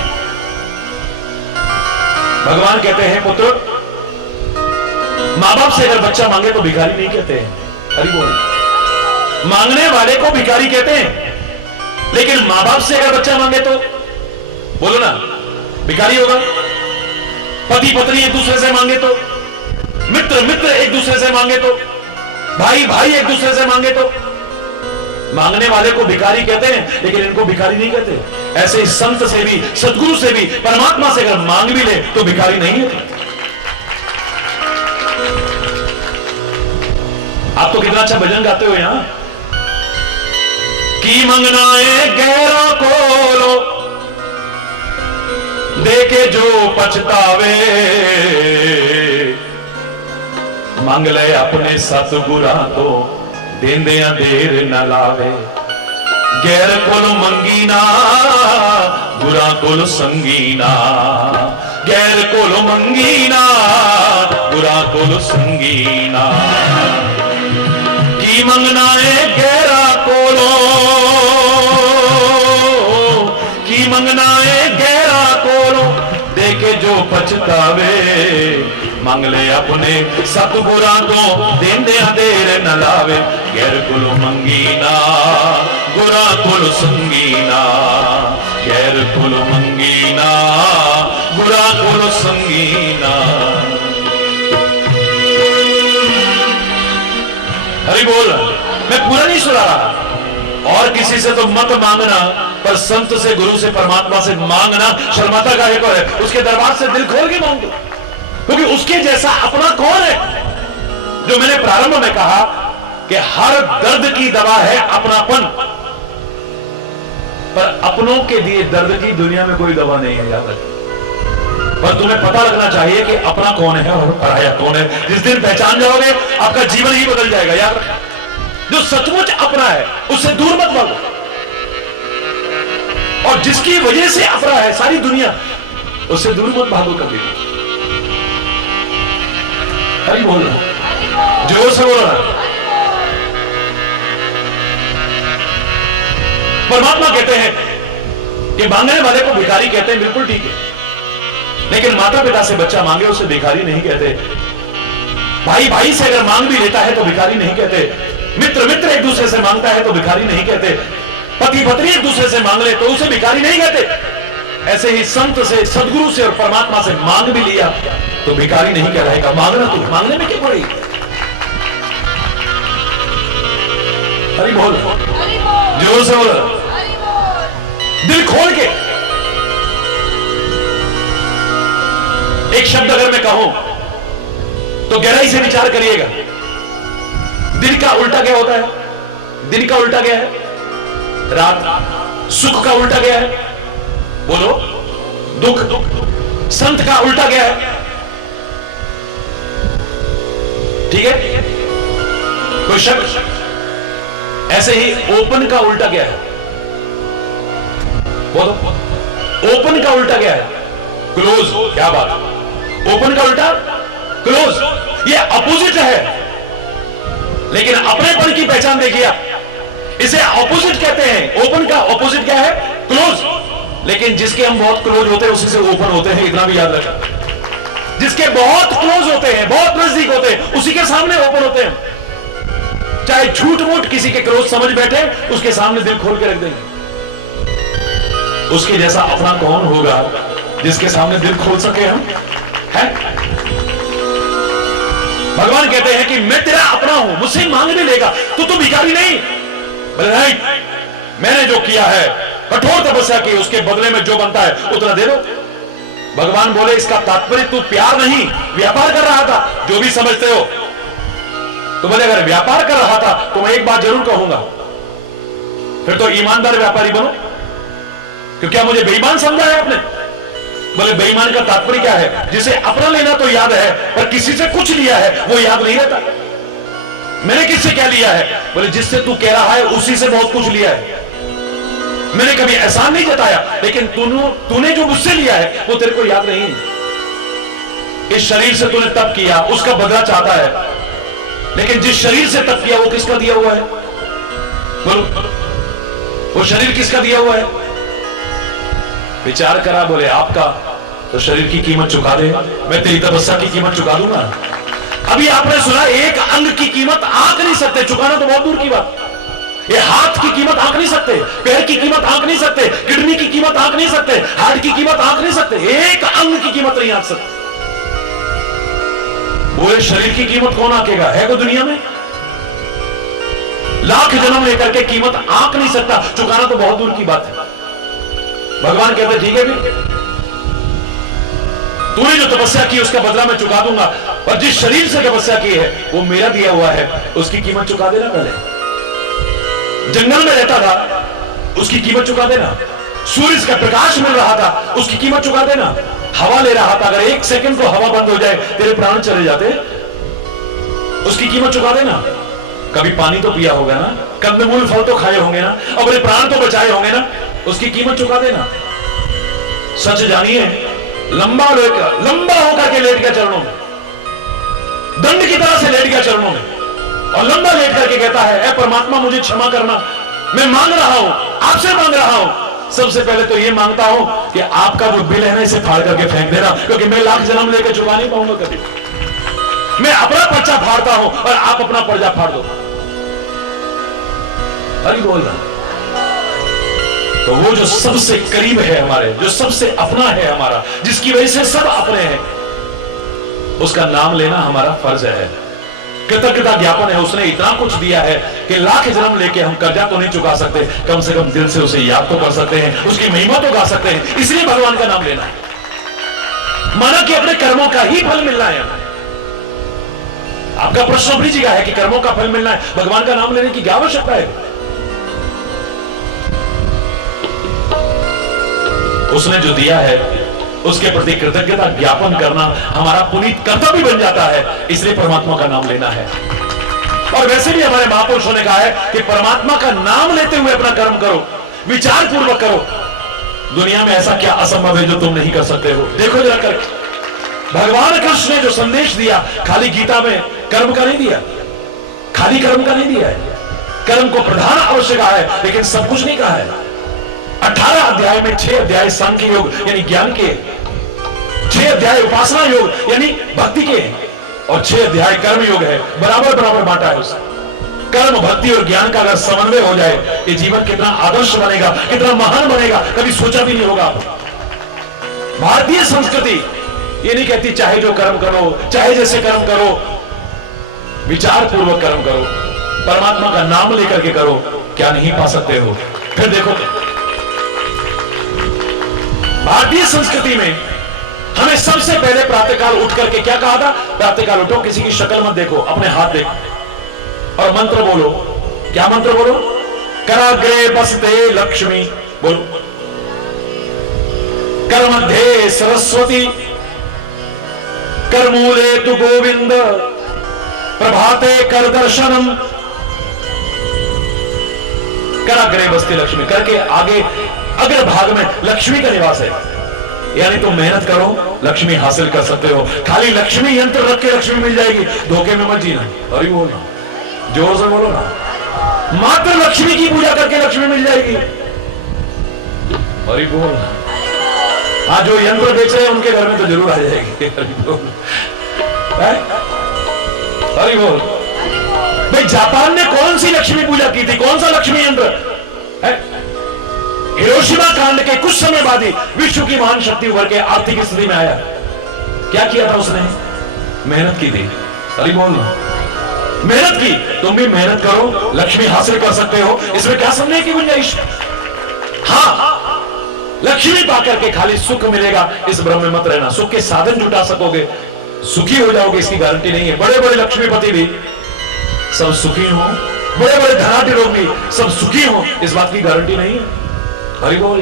भगवान कहते हैं पुत्र, मां बाप से अगर बच्चा मांगे तो भिखारी नहीं कहते हैं। हरि बोल। मांगने वाले को भिखारी कहते हैं, लेकिन मां बाप से अगर बच्चा मांगे तो बोलो ना भिखारी होगा। पति पत्नी एक दूसरे से मांगे तो, मित्र मित्र एक दूसरे से मांगे तो, भाई भाई एक दूसरे से मांगे तो, मांगने वाले को भिखारी कहते हैं, लेकिन इनको भिखारी नहीं कहते। ऐसे ही संत से भी, सदगुरु से भी, परमात्मा से अगर मांग भी ले तो भिखारी नहीं है। आप तो कितना अच्छा भजन गाते हो यहां की मंगना है गहरा खोलो, देके जो पछतावे, मांग ले अपने सतगुरा तो देंदिया देर न लावे। गैर कोलो मंगी ना, गुरा कोलो संगी ना। गैर कोलो मंगी ना, गुरा कोलो संगी ना। की मंगना है गैरा कोलो, की मंगना है गैरा कोलो, देके जो पछतावे, मांग ले अपने सतगुरा तो देंदिया देर न लावे। गैर कुलो मंगीना, गुरा कुलो संगीना। गैर कुलो मंगीना, गुरा कुलो संगीना। हरि बोल। मैं पूरा नहीं सुना रहा। और किसी से तो मत मांगना, पर संत से, गुरु से, परमात्मा से मांगना शर्माता का एक है। उसके दरबार से दिल खोल के मांगो, क्योंकि उसके जैसा अपना कौन है? जो मैंने प्रारंभ में कहा कि हर दर्द की दवा है अपनापन, पर अपनों के दिए दर्द की दुनिया में कोई दवा नहीं है। याद रखिए। पर तुम्हें पता लगना चाहिए कि अपना कौन है और पराया कौन है। जिस दिन पहचान जाओगे आपका जीवन ही बदल जाएगा। याद रखिए, जो सचमुच अपना है उससे दूर मत भागो, और जिसकी वजह से अपना है सारी दुनिया, उससे दूर मत भागो कभी। हरि बोल रहा, जोर से बोल रहा। परमात्मा कहते हैं कि मांगने वाले को भिखारी कहते हैं, बिल्कुल ठीक है, लेकिन माता पिता से बच्चा मांगे उसे भिखारी नहीं कहते। भाई भाई से अगर मांग भी लेता है तो भिखारी नहीं कहते। मित्र मित्र एक दूसरे से मांगता है तो भिखारी नहीं कहते। पति पत्नी एक दूसरे से मांग ले तो उसे भिखारी नहीं कहते। ऐसे ही संत से, सदगुरु से और परमात्मा से मांग भी लिया तो भिखारी नहीं कहलाएगा। मांगना तू, मांगने में क्या पड़ेगी? हरि बोल, जोर से बोल, दिल खोल के। एक शब्द अगर मैं कहूं तो गहराई से विचार करिएगा। दिन का उल्टा क्या होता है? दिन का उल्टा क्या है? रात। सुख का उल्टा क्या है? बोलो, दुख। संत का उल्टा क्या है? ठीक है, कोई शक? ऐसे ही ओपन का उल्टा क्या है? बोलो, ओपन का उल्टा क्या है? क्लोज। क्या बात, ओपन का उल्टा क्लोज। ये अपोजिट है, लेकिन अपनेपन की पहचान देखिए आप, इसे ऑपोजिट कहते हैं। ओपन का ऑपोजिट क्या है? क्लोज। लेकिन जिसके हम बहुत क्लोज होते हैं उसी से ओपन होते हैं, इतना भी याद रखें। जिसके बहुत क्लोज होते हैं, बहुत नजदीक होते हैं, उसी के सामने ओपन होते हैं। चाहे झूठ मूठ किसी के क्लोज समझ बैठे, उसके सामने दिल खोल के रख देंगे। उसके जैसा अपना कौन होगा जिसके सामने दिल खोल सके हम? है? भगवान कहते हैं कि मैं तेरा अपना हूं, मुझसे मांगने लेगा तो भिखारी नहीं। बोले नहीं, मैंने जो किया है, कठोर तपस्या की, उसके बदले में जो बनता है उतना दे दो। भगवान बोले इसका तात्पर्य तू प्यार नहीं व्यापार कर रहा था, जो भी समझते हो। तो बोले अगर व्यापार कर रहा था तो मैं एक बात जरूर कहूंगा, फिर तो ईमानदार व्यापारी बनो। क्यों क्या मुझे बेईमान समझा है आपने? बोले बेईमान का तात्पर्य क्या है? जिसे अपना लेना तो याद है, पर किसी से कुछ लिया है वो याद नहीं रहता। मैंने किससे क्या लिया है? बोले जिससे तू कह रहा है उसी से बहुत कुछ लिया है। मैंने कभी एहसान नहीं जताया, लेकिन तूने जो मुझसे लिया है वो तेरे को याद नहीं। इस शरीर से तूने तप किया, उसका बदला चाहता है, लेकिन जिस शरीर से तप किया वो किसका दिया हुआ है? बोलो, वो शरीर किसका दिया हुआ है? विचार करा, बोले आपका। तो शरीर की कीमत चुका दे, मैं तेरी तपस्या की कीमत चुका दूंगा। अभी आपने सुना, एक अंग की कीमत आंक नहीं सकते, चुकाना तो बहुत दूर की बात। ये हाथ की कीमत आंक नहीं सकते, पैर की कीमत आंक नहीं सकते, किडनी की कीमत आंक नहीं सकते, हार्ट की कीमत आंक नहीं सकते, एक अंग की कीमत नहीं आंक सकते। बोले शरीर की कीमत कौन आंकेगा? है को दुनिया में? लाख जन्म लेकर के कीमत आंक नहीं सकता, चुकाना तो बहुत दूर की बात है। भगवान कहते ठीक है भी, तूने जो तपस्या की उसका बदला मैं चुका दूंगा, और जिस शरीर से तपस्या की है वो मेरा दिया हुआ है, उसकी कीमत चुका देना। पहले जंगल में रहता था, उसकी कीमत चुका देना। सूर्य का प्रकाश मिल रहा था, उसकी कीमत चुका देना। हवा ले रहा था, अगर एक सेकंड को हवा बंद हो जाए तेरे प्राण चले जाते, उसकी कीमत चुका देना। कभी पानी तो पिया होगा ना, कंदमूल फल तो खाए होंगे ना, अपने प्राण तो बचाए होंगे ना, उसकी कीमत चुका देना। सच जानिए, लंबा होकर के लेट गया चरणों में, दंड की तरह से लेट गया चरणों में, और लंबा लेट करके कहता है ऐ परमात्मा मुझे क्षमा करना, मैं मांग रहा हूं, आपसे मांग रहा हूं। सबसे पहले तो ये मांगता हूं कि आपका जो बिल है ना इसे फाड़ करके फेंक देना, क्योंकि मैं लाख जन्म लेकर चुका नहीं पाऊंगा कभी। मैं अपना पर्चा फाड़ता हूं और आप अपना पर्चा फाड़ दो। हरि बोल रहा। तो वो जो सबसे करीब है हमारे, जो सबसे अपना है हमारा, जिसकी वजह से सब अपने हैं, उसका नाम लेना हमारा फर्ज है। कृतज्ञता ज्ञापन है, उसने इतना कुछ दिया है कि लाख जन्म लेके हम कर्जा तो नहीं चुका सकते, कम से कम दिल से उसे याद तो कर सकते हैं, उसकी महिमा तो गा सकते हैं। इसलिए भगवान का नाम लेना है, माना कि अपने कर्मों का ही फल मिलना है। आपका प्रश्न अपनी जगह है कि कर्मों का फल मिलना है, भगवान का नाम लेने की क्या आवश्यकता है? उसने जो दिया है उसके प्रति कृतज्ञता ज्ञापन करना हमारा पुनीत कर्तव्य बन जाता है, इसलिए परमात्मा का नाम लेना है। और वैसे भी हमारे महापुरुषों ने कहा है कि परमात्मा का नाम लेते हुए अपना कर्म करो, विचार पूर्वक करो। दुनिया में ऐसा क्या असंभव है जो तुम नहीं कर सकते हो? देखो जरा करके। भगवान कृष्ण ने जो संदेश दिया, खाली गीता में कर्म का नहीं दिया, खाली कर्म का नहीं दिया है। कर्म को प्रधान अवश्य कहा है, लेकिन सब कुछ नहीं कहा है। 18 अध्याय में 6 अध्याय सांख्य योग यानी ज्ञान के, 6 अध्याय उपासना योग यानी भक्ति के, और 6 अध्याय कर्म योग है। बराबर बराबर बांटा है उसने। कर्म, भक्ति और ज्ञान का अगर समन्वय हो जाए, ये जीवन कितना आदर्श बनेगा, कितना महान बनेगा, कभी सोचा भी नहीं होगा आपने। भारतीय संस्कृति ये नहीं कहती चाहे जो कर्म करो, चाहे जैसे कर्म करो, विचार पूर्वक कर्म करो, परमात्मा का नाम लेकर के करो, क्या नहीं पा सकते हो। फिर देखो, भारतीय संस्कृति में हमें सबसे पहले प्रातःकाल उठ करके क्या कहा था? प्रातःकाल उठो, किसी की शक्ल मत देखो, अपने हाथ देखो और मंत्र बोलो। क्या मंत्र बोलो? कराग्रे बसते लक्ष्मी, बोलो। कर मध्ये सरस्वती, कर मूले तु गोविंद, प्रभाते कर दर्शनम। कराग्रे बसते लक्ष्मी, करके आगे अग्रभाग में लक्ष्मी का निवास है। यानी तुम मेहनत करो, लक्ष्मी हासिल कर सकते हो। खाली लक्ष्मी यंत्र रख के लक्ष्मी मिल जाएगी, धोखे में मत जीना। अरे बोलना, जोर से बोलो ना। मात्र लक्ष्मी की पूजा करके लक्ष्मी मिल जाएगी। अरे बोलना। हाँ, जो यंत्र बेचे हैं उनके घर में तो जरूर आ जाएगी। अरे बोल भाई, जापान ने कौन सी लक्ष्मी पूजा की थी? कौन सा लक्ष्मी यंत्र है? हिरोशिमा कांड के कुछ समय बाद ही विश्व की महान शक्ति उभर के आर्थिक स्थिति में आया। क्या किया था उसने? मेहनत की थी। अरे बोल, मेहनत की। तुम भी मेहनत करो, लक्ष्मी हासिल कर सकते हो, इसमें क्या समझने की गुंजाइश? हाँ, लक्ष्मी पाकर के खाली सुख मिलेगा इस भ्रम में मत रहना। सुख के साधन जुटा सकोगे, सुखी हो जाओगे, इसकी गारंटी नहीं है। बड़े बड़े लक्ष्मीपति भी सब सुखी हो, बड़े बड़े धनाढ्य लोग भी सब सुखी हो, इस बात की गारंटी नहीं है। हरि बोल।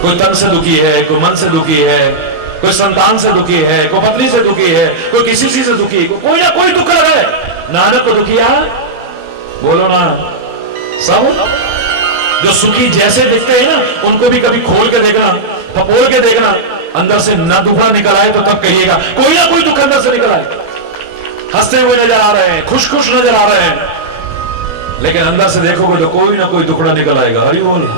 कोई तन से दुखी है, कोई मन से दुखी है, कोई संतान से दुखी है, कोई पत्नी से दुखी है, कोई किसी चीज से दुखी है, कोई ना कोई दुख लगा है। नानक को दुखिया बोलो ना सब। जो सुखी जैसे दिखते हैं ना, उनको भी कभी खोल के देखना, फपोल के देखना, अंदर से ना दुखड़ा निकल आए तो तब कहिएगा कोई ना कोई दुख अंदर से निकल आए। हंसते हुए नजर आ रहे हैं, खुश खुश नजर आ रहे हैं, लेकिन अंदर से देखोगे तो कोई ना कोई दुखड़ा निकल आएगा। हरि बोल।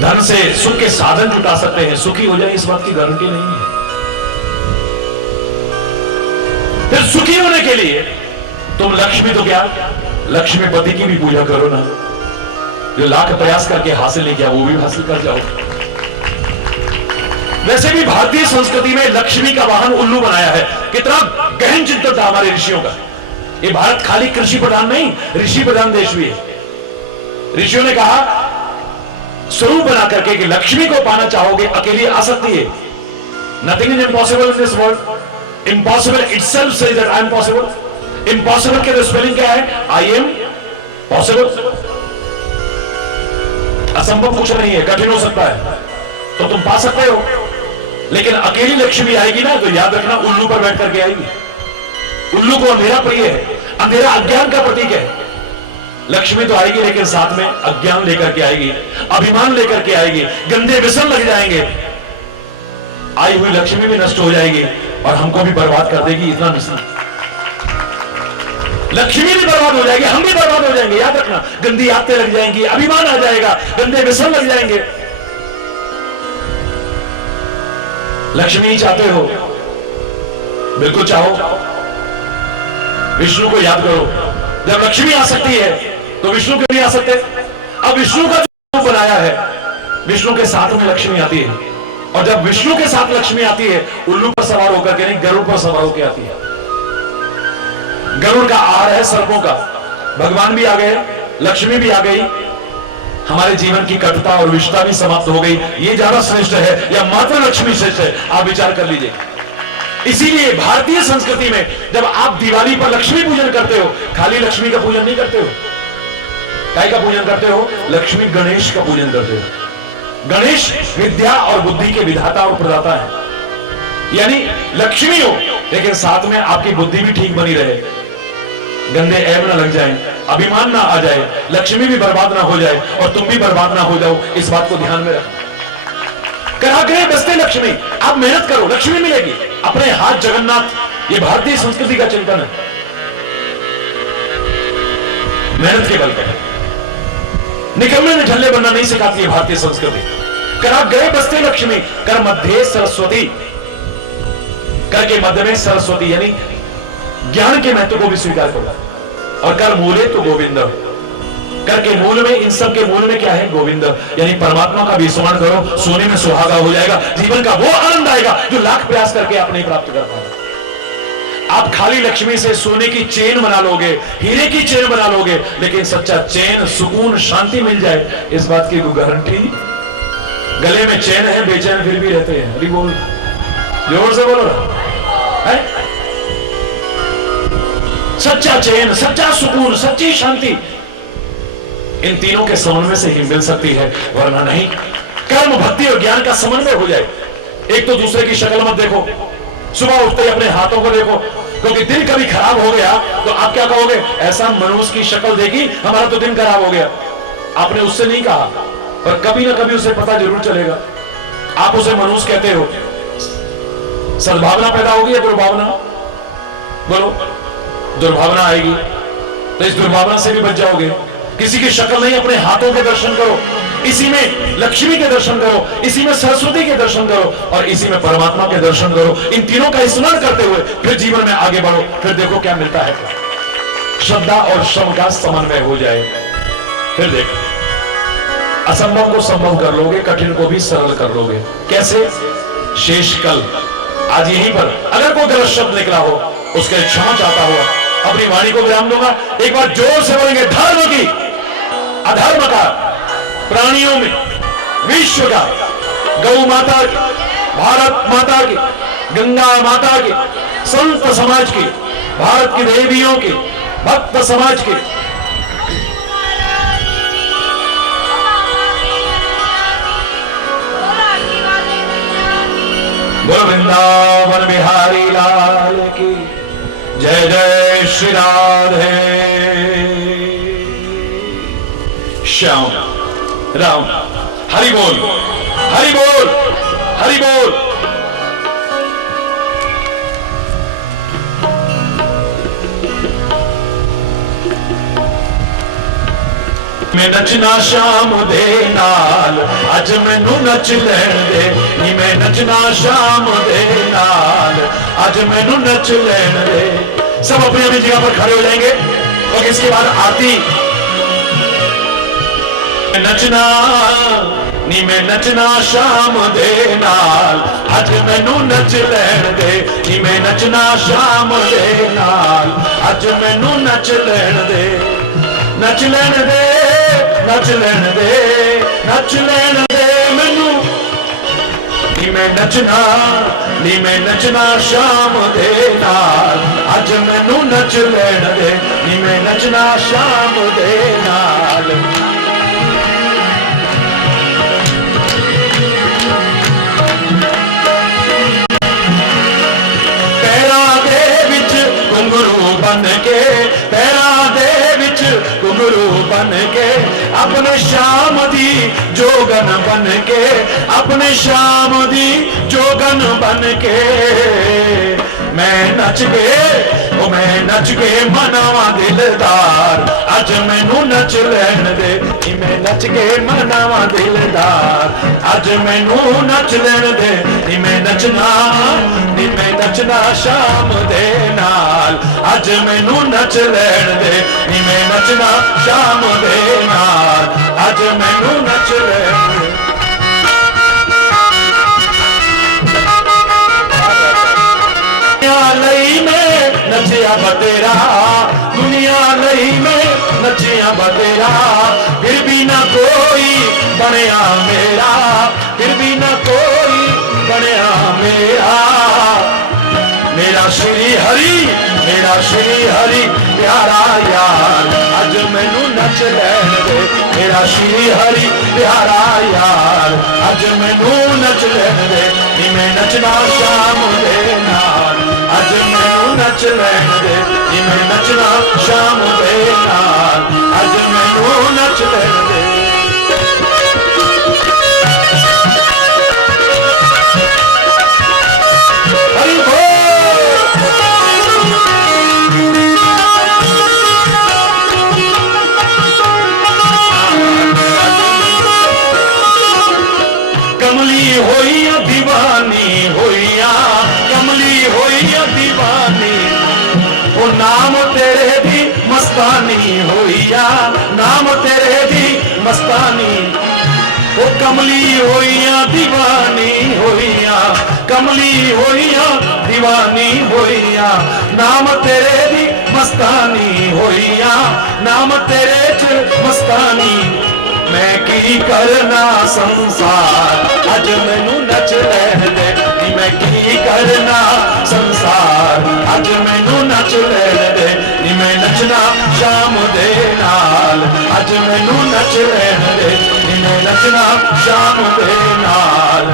धन से सुख के साधन जुटा सकते हैं, सुखी हो जाए इस बात की गारंटी नहीं है। फिर सुखी होने के लिए तुम लक्ष्मी तो क्या, लक्ष्मीपति की भी पूजा करो ना। जो लाख प्रयास करके हासिल नहीं किया वो भी हासिल कर जाओ। वैसे भी भारतीय संस्कृति में लक्ष्मी का वाहन उल्लू बनाया है। कितना गहन चिंतन था हमारे ऋषियों का। ये भारत खाली कृषि प्रधान नहीं, ऋषि प्रधान देश भी है। ऋषियों ने कहा स्वरूप बना करके कि लक्ष्मी को पाना चाहोगे, अकेली आ सकती है। Nothing is impossible in this world. Impossible itself says that I am possible. Impossible के स्पेलिंग क्या है? I am possible. असंभव कुछ नहीं है, कठिन हो सकता है तो तुम पा सकते हो। लेकिन अकेली लक्ष्मी आएगी ना तो याद रखना उल्लू पर बैठ करके आएगी। उल्लू को अंधेरा प्रिय है, अंधेरा अज्ञान का प्रतीक है। लक्ष्मी तो आएगी लेकिन साथ में अज्ञान लेकर के आएगी, अभिमान लेकर के आएगी, गंदे व्यसन लग जाएंगे। आई हुई लक्ष्मी भी नष्ट हो जाएगी और हमको भी बर्बाद कर देगी। इतना नहीं, लक्ष्मी भी बर्बाद हो जाएगी, हम भी बर्बाद हो जाएंगे। याद रखना, गंदी आदतें लग जाएंगी, अभिमान आ जाएगा, गंदे व्यसन लग जाएंगे। लक्ष्मी ही चाहते हो? बिल्कुल चाहो। विष्णु को याद करो। जब लक्ष्मी आ सकती है तो विष्णु क्यों नहीं आ सकते? अब विष्णु का जो बनाया है, विष्णु के साथ में लक्ष्मी आती है। और जब विष्णु के साथ लक्ष्मी आती है, उल्लू पर सवार होकर के नहीं, गरुड़ पर सवार होकर आती है। गरुड़ का आहार है सर्पों का। भगवान भी आ गए, लक्ष्मी भी आ गई, हमारे जीवन की कटुता और विषता भी समाप्त हो गई। ये ज्यादा श्रेष्ठ है या मात्र लक्ष्मी श्रेष्ठ है? आप विचार कर लीजिए। इसीलिए भारतीय संस्कृति में जब आप दिवाली पर लक्ष्मी पूजन करते हो, खाली लक्ष्मी का पूजन नहीं करते हो। काय का पूजन करते हो? लक्ष्मी गणेश का पूजन करते हो। गणेश विद्या और बुद्धि के विधाता और प्रदाता है। यानी लक्ष्मी हो लेकिन साथ में आपकी बुद्धि भी ठीक बनी रहे, गंदे ऐब ना लग जाए, अभिमान ना आ जाए, लक्ष्मी भी बर्बाद ना हो जाए और तुम भी बर्बाद ना हो जाओ। इस बात को ध्यान में रखना। कराग्रे बसते लक्ष्मी, आप मेहनत करो, लक्ष्मी मिलेगी। अपने हाथ जगन्नाथ, ये भारतीय संस्कृति का चिंतन है। मेहनत के बल पर निकलने में ढल्ले बनना नहीं सिखाती है भारतीय संस्कृति। कराग्रे बसते लक्ष्मी, कर मध्य सरस्वती, कर के मध्य में सरस्वती, यानी ज्ञान के महत्व को भी स्वीकार करो। और कर मूले तो गोविंद, कर के मूल में, इन सब के मूल में क्या है? गोविंद, यानी परमात्मा का भी स्मरण करो, सोने में सुहागा हो जाएगा, जीवन का वो आनंद आएगा जो लाख प्रयास करके आप नहीं प्राप्त कर पाए। आप खाली लक्ष्मी से सोने की चेन बना लोगे, हीरे की चेन बना लोगे, लेकिन सच्चा चैन, सुकून, शांति मिल जाए, इस बात की कोई गारंटी? गले में चैन है, बेचैन फिर भी रहते हैं। अरे बोल, जोर से बोलो है? सच्चा चैन, सच्चा सुकून, सच्ची शांति इन तीनों के समन्वय से ही मिल सकती है, वरना नहीं। कर्म, भक्ति और ज्ञान का समन्वय हो जाए। एक तो दूसरे की शक्ल मत देखो, सुबह उठते ही अपने हाथों को देखो, क्योंकि दिन कभी खराब हो गया तो आप क्या कहोगे? ऐसा मनुष्य की शक्ल देखी, हमारा तो दिन खराब हो गया। आपने उससे नहीं कहा, पर कभी ना कभी उसे पता जरूर चलेगा। आप उसे मनुष्य कहते हो। सद्भावना पैदा होगी या दुर्भावना? बोलो, दुर्भावना आएगी तो इस दुर्भावना से भी बच जाओगे। किसी की शक्ल नहीं, अपने हाथों के दर्शन करो, इसी में लक्ष्मी के दर्शन करो, इसी में सरस्वती के दर्शन करो, और इसी में परमात्मा के दर्शन करो। इन तीनों का स्मरण करते हुए फिर जीवन में आगे बढ़ो, फिर देखो क्या मिलता है। श्रद्धा और श्रम का समन्वय हो जाए, फिर देखो असंभव को संभव कर लोगे, कठिन को भी सरल कर लोगे। कैसे? शेष कल आज यहीं पर अगर कोई गलत शब्द निकला हो, उसके क्षमा चाहता हुआ अपनी वाणी को विराम दूंगा। एक बार जोर से बोलेंगे, धर्म की, अधर्म का, प्राणियों में, विश्व का, गौ माता की, भारत माता की, गंगा माता की, संत समाज की, भारत की देवियों की, भक्त समाज की, बोलो वृंदावन बिहारी लाल की जय। जय श्री राधे श्याम राम। हरि बोल, हरि बोल, हरि बोल। मैं नचना शाम दे नाल, अज मैनू नच लैण दे, नी मैं नचना शाम दे नाल, अज मैनू नच लैण दे। सब अपनी अपनी जगह पर खड़े हो जाएंगे और इसके बाद आरती। नचना नी मैं नचना शाम दे नाल, अज मैनू नच लैण दे, नी मैं नचना शाम दे नाल, अज मैनू नच लैण दे। नच लैण दे, नच लैण दे, नच लैण दे मैनू, नी मैं नचना, नी मैं नचना शाम दे नाल, अज मैनू नच लैण दे, नी मैं नचना शाम दे नाल। पैरां दे विच घुंघरू बन के, पैरां दे विच घुंघरू बन के, अपने श्याम दी जोगन बन के, अपने श्याम दी जोगन बन के, मैं नच के, ओ मैं नच के मनावा दिलदार, अज मैनू नच लैण दे, मैं नच के मनावा दिलदार, अज मैनू नच लैण दे, मैं नचना, मैं नचना शाम दे नाल, अज मैनू नच लैण दे, मैं नचना शाम दे नाल, अज मैनू नच लैण दे। लई में नचिया बतेरा, दुनिया लई में नचिया बतेरा, फिर भी ना कोई बनया मेरा, फिर भी ना कोई बनया मेरा। मेरा श्री हरि, मेरा श्री हरि प्यारा यार, अज मैनू नच लैण दे, मेरा श्री हरि प्यारा यार, अज मैनू नच लैण दे, मैं नचना शाम दे नाल, अज मैनू नच लैण दे, मैं नचना शाम दे नाल, अज मैनू नच लैण दे। हरि बोल। तेरे दी मस्तानी होइया, नाम तेरे दी मस्तानी। ओ कमली होइया दीवानी होइया, कमली होइया दीवानी होइया, नाम तेरे दी मस्तानी होइया, नाम तेरे च मस्तानी। मैं की करना संसार अज मैनू नच लैन दे, नी मैं की करना संसार अज मैनू नच लैन दे, नी मैं नचना शाम दे नाल अज मैनू नच लैन दे, नी मैं नचना शाम दे नाल।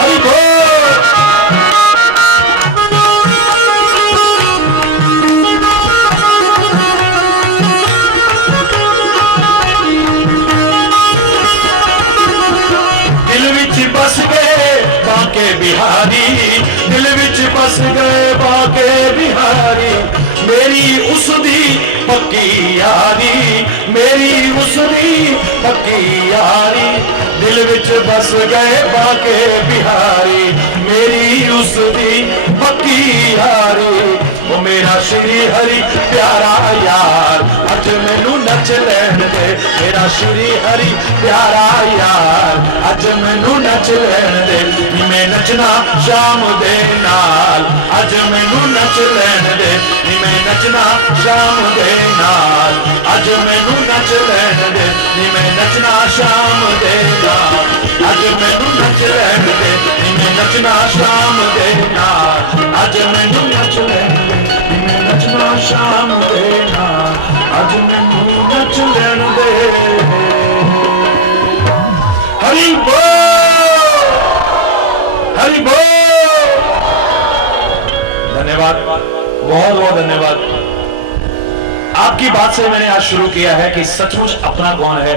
हरि बोल। बस गए बाके बिहारी, दिल विच बस गए बाके बिहारी, मेरी उसदी पक्की यारी, मेरी उसदी पक्की यारी, दिल विच बस गए बाके बिहारी, मेरी उसदी पक्की यारी। वो मेरा श्री हरि प्यारा यार अज मैनू नच लैन दे, मेरा श्री हरि प्यारा यार अज मैनू नच लैन दे, नी मैं नचना शाम दे नाल अज मैनू नच लैन दे, नी मैं नचना शाम दे नाल अज मैनू नच लैन दे, नी मैं नचना शाम दे नाल अज मैनू नच लैन दे, नी मैं नचना शाम दे नाल अज मैनू नच लैन दे, नी मैं नचना शाम दे नाल अज मैनू नच लैन दे। हरि बोल, हरि बोल। धन्यवाद, बहुत बहुत धन्यवाद। आपकी बात से मैंने आज शुरू किया है कि सचमुच अपना कौन है,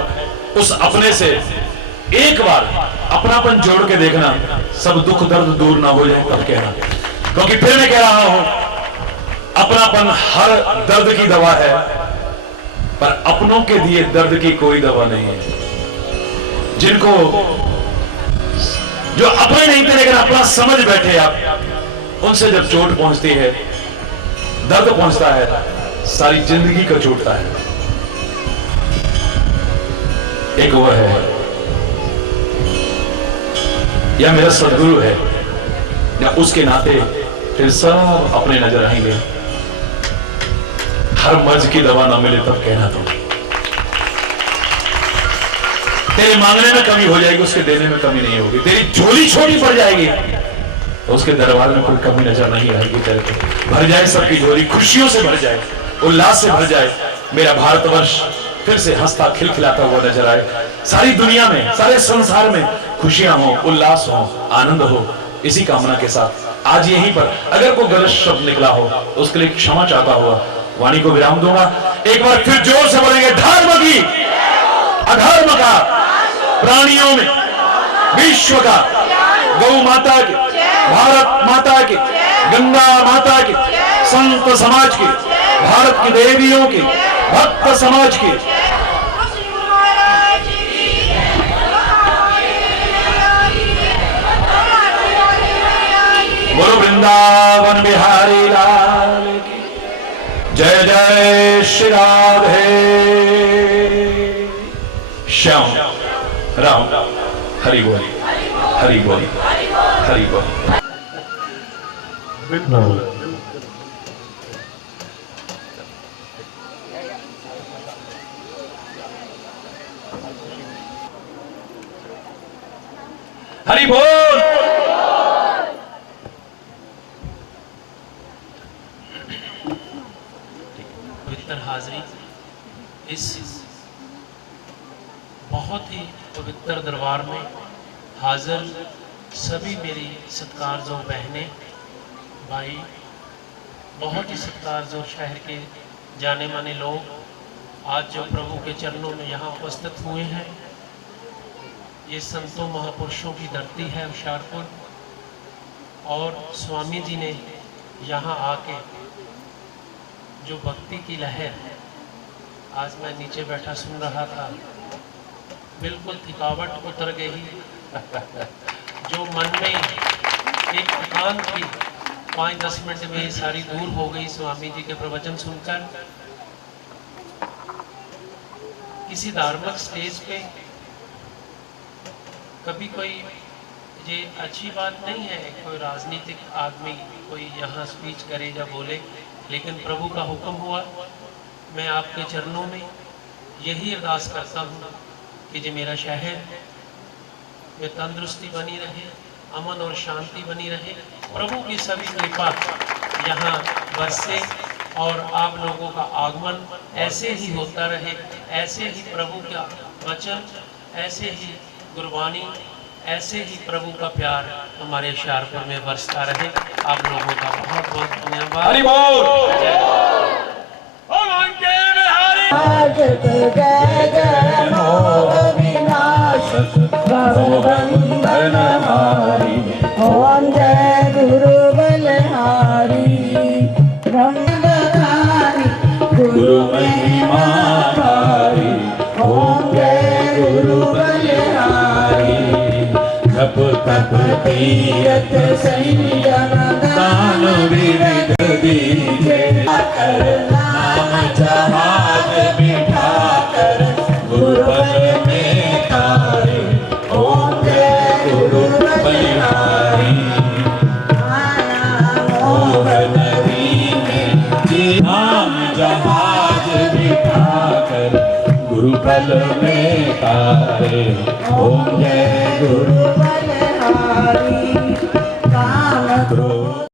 उस अपने से एक बार अपनापन जोड़ के देखना, सब दुख दर्द दूर ना हो जाए तब कहना। क्योंकि फिर मैं कह रहा हूं, अपनापन हर दर्द की दवा है, पर अपनों के दिए दर्द की कोई दवा नहीं है। जिनको जो अपने नहीं थे लेकिन अपना समझ बैठे आप, उनसे जब चोट पहुंचती है, दर्द पहुंचता है, सारी जिंदगी को चोटता है। एक वो है, या मेरा सदगुरु है, या उसके नाते फिर सब अपने नजर आएंगे। हर मर्ज की दवा ना मिले तब कहना तुम, तेरे मांगने में कमी हो जाएगी, उसके देने में कमी नहीं होगी। तेरी झोली छोटी पड़ जाएगी तो उसके दरबार में कोई कमी नजर नहीं आएगी। तेरे को भर जाए सबकी झोली, खुशियों से भर जाए, उल्लास से भर जाए। मेरा भारतवर्ष फिर से हंसता खिलखिलाता हुआ नजर आए। सारी दुनिया में, सारे संसार में खुशियां हो, उल्लास हो, आनंद हो। इसी कामना के साथ आज यहीं पर अगर कोई गलत शब्द निकला हो तो उसके लिए क्षमा चाहता हुआ वाणी को विराम दूंगा। एक बार फिर जोर से बोलेंगे, धर्म की अधर्म का, प्राणियों में विश्व का, गौ माता की, भारत माता की, गंगा माता की, संत समाज की, भारत की देवियों की, भक्त समाज की, बोलो वृंदावन बिहारी लाल की जय। जय श्री राधे श्याम राम। हरि बोल, हरि बोल, हरि बोल। हरि बोल। पवित्र हाजरी, इस बहुत ही पवित्र दरबार में हाजिर सभी मेरी सत्कारजोर बहनें, भाई, बहुत ही सत्कारजोर शहर के जाने माने लोग, आज जो प्रभु के चरणों में यहाँ उपस्थित हुए हैं, ये संतों महापुरुषों की धरती है होशियारपुर। और स्वामी जी ने यहाँ आके जो भक्ति की लहर, आज मैं नीचे बैठा सुन रहा था, बिल्कुल थकावट उतर गई। जो मन में एक थकान थी 5-10 मिनट में ये सारी दूर हो गई स्वामी जी के प्रवचन सुनकर। किसी धार्मिक स्टेज पे कभी कोई, ये अच्छी बात नहीं है कोई राजनीतिक आदमी कोई यहाँ स्पीच करे या बोले, लेकिन प्रभु का हुक्म हुआ। मैं आपके चरणों में यही अरदास करता हूँ कि जो मेरा शहर में तंदुरुस्ती बनी रहे, अमन और शांति बनी रहे, प्रभु की सभी कृपा यहाँ बरसे और आप लोगों का आगमन ऐसे ही होता रहे, ऐसे ही प्रभु का वचन, ऐसे ही गुरबानी, ऐसे ही प्रभु का प्यार हमारे शाहपुर में बरसता रहे। आप लोगों का बहुत बहुत धन्यवाद। हरि बोल। जय जय मोह विनाश भवबंधन हारी, ओम जय गुरु बलहारी, ब्रह्मधारी गुरु महिमा धारी, ओम जय गुरु बलहारी, जप तप तीरथ संयम दान विविध दीजे, कर नाम जहाज बिठा कर गुरुबल में तारे, ओम जय गुरु बलिहारी। मोहन जी नाम जहाज बिठा कर गुरुबल में तारे, ओम जय गुरु बलहारी, काम क्रोध